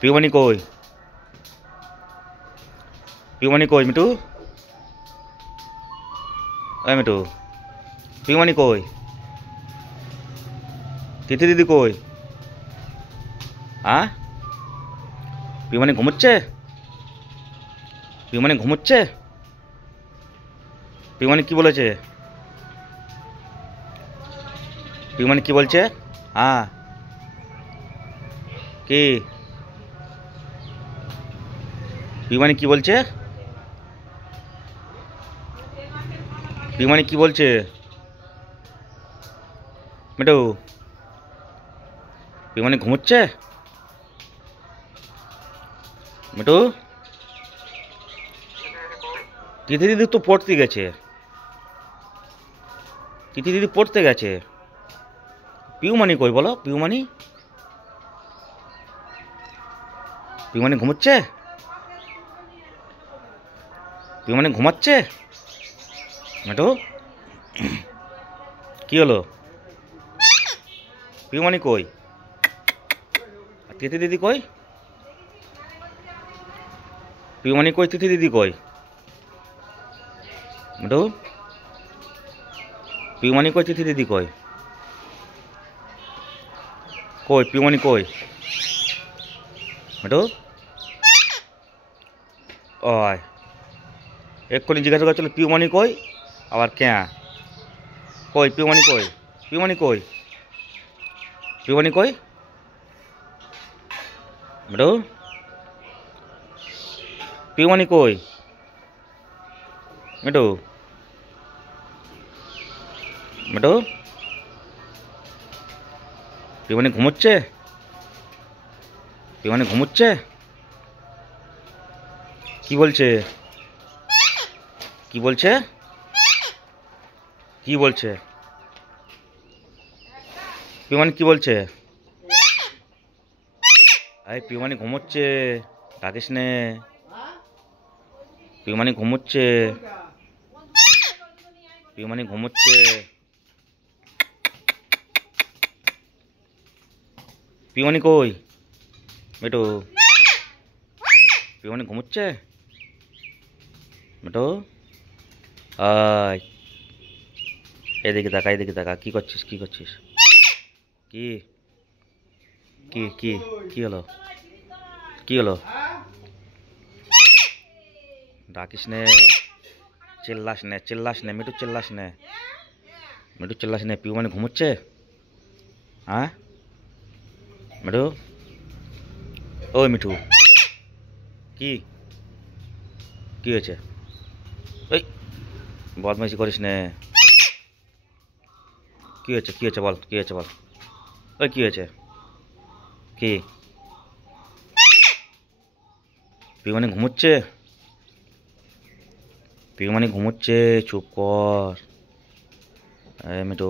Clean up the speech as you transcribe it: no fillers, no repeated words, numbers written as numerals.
পিউমানি কই? পিউমানি কই মিঠু? এই মিঠু, পিউমানি কই? তিথি দিদি কই? হ্যাঁ, পিউমানি ঘুমোচ্ছে? পিউমানি ঘুমোচ্ছে? পিউমানি কি বলেছে? পিউমানি কি বলছে? হ্যাঁ, কি? পিউমানি কি বলছে? পিউমানি কি বলছে? মিঠু, পিউমানি ঘুমোচ্ছে? মিঠু, তিথি দিদি তো পড়তে গেছে। তিথি দিদি পড়তে গেছে। পিউমানি কই বলো? পিউমানি, পিউমানি ঘুমোচ্ছে? পিউমানি ঘুমাচ্ছে? মিঠু, কি হলো? পিউমানি কই? আর তিথি দিদি কই? পিউমানি কই? তিথি দিদি কই? মিঠু, পিউমানি কই? তিথি দিদি কই? কই পিউমানি কই? মিঠু, ওই এক্ষুনি জিজ্ঞাসা করছিল পিউমানি কই, আবার ক্যা কই? পিউমানি কই? পিউমানি কই? পিউমানি কই? মিঠু, পিউমানি কই? মিঠু, মিঠু, পিউমানি ঘুমোচ্ছে? পিউমানি ঘুমোচ্ছে? কি বলছে? কি বলছে? কি বলছে? পিউমানি কি বলছে? এই পিউমানি ঘুমোচ্ছে, ডাকিস নে। পিউমানি ঘুমোচ্ছে, পিউমানি ঘুমোচ্ছে। পিউমানি কই? মিঠু, পিউমানি ঘুমোচ্ছে? মিঠু, আয় এদিকে তাকা, এদিকে তাকা। কি করছিস? কি করছিস? কি কি কি কি হলো? কি হলো? ডাকিস নে, চিল্লাস নে, চিল্লাস নে মিঠু, চিল্লাস নে মিঠু, চিল্লাস নে। পিউমানি ঘুমোচ্ছে? হ্যাঁ মিঠু, ওই মিঠু, কি কি হয়েছে? ওই বদমাইশি করিস নে। কি হয়েছে? কি হয়েছে বল? কি হয়েছে বল? ওই কি হয়েছে? কি? পিউমানি ঘুমোচ্ছে? পিউমানি ঘুমোচ্ছে, চুপ কর। এই মিঠু।